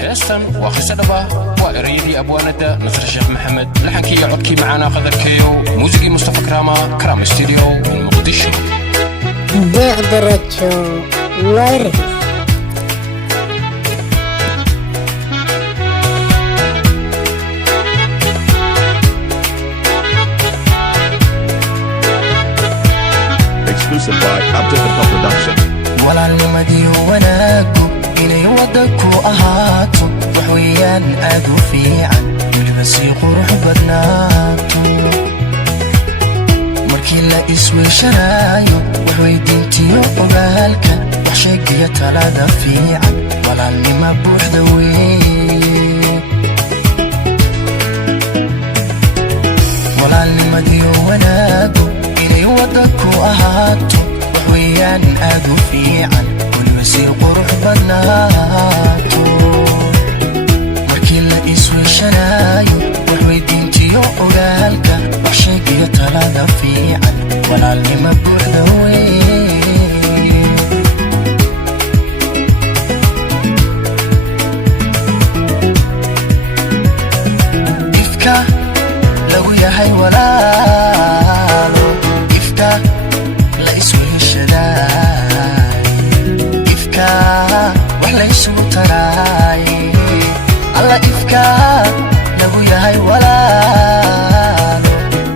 هيستن وخسر دبا وإريدي أبواندا نصر الشيخ محمد لحنكي عدكي معنا قدر كيو موسيقي مصطفى كرام استوديو من مقدشو بيقدرتشو وارث Exclusive by Abdul Production. ولا المدي وناكو إلي ودكو أهاتو وحويان أدو في عن ولبسي قروح بدناتو مركي لا إسوي شرايو وحوي دينتيو وبالكا وحشيك يتلادا في عن ولا لما بوح دوي ولا المدي وناكو إلي ودكو أهاتو وحويان أدو في عن ولبسي قروح بدناتو مركي لا إسوي شرايو وحوي دينتيو وقالكا وحشيك يتلادا في عن ولا لما بوح دوي إفكا لو يهي ولالو إفكا لا إسوي الشداي إفكا وحلا يسوي تراي الله إفكا لو يهي ولالو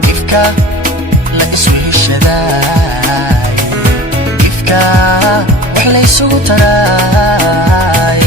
إفكا لا إسوي الشداي إفكا وحلا يسوي تراي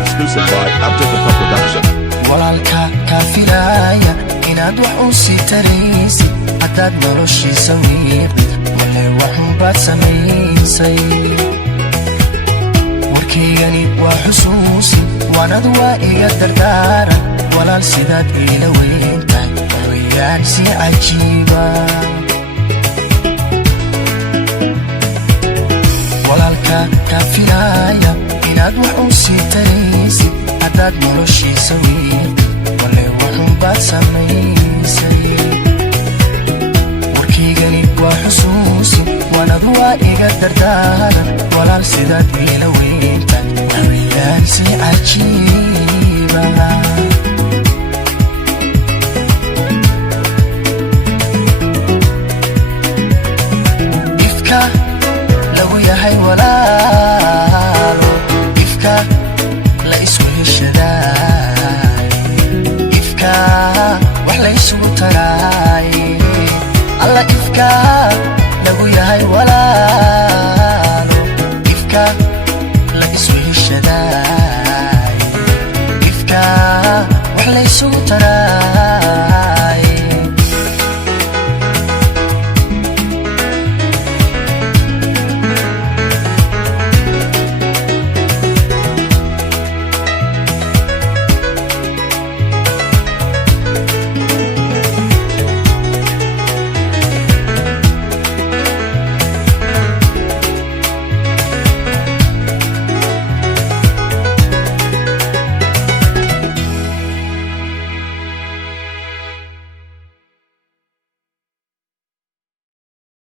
Exclusive by Abdul Production. walaalka kaafiraaya inaad wax u sii taraysid haddaad noloshiisa wiiqid walle waxunbaad samaysay warkaygani waa xusuusi waanad waa iga dardaaran walaal sidaad iila weyntahay waxweyaan si cajiiba walaalka kaafiraaya inaad wax u sii taraysid haddaad noloshiisa wiiqid walle waxunbaad samaysay warkaygani waa xusuusi waanad waa iga dardaaran walaal sidaad iila weyntahay waxweyaan si cajiiba ifka lagu yahay walaalo ifka la isku heshadaay ifka wax la isugu taraay alla ifka lagu yahay walaalo ifka la isku heshadaay ifka wax la isugu taraay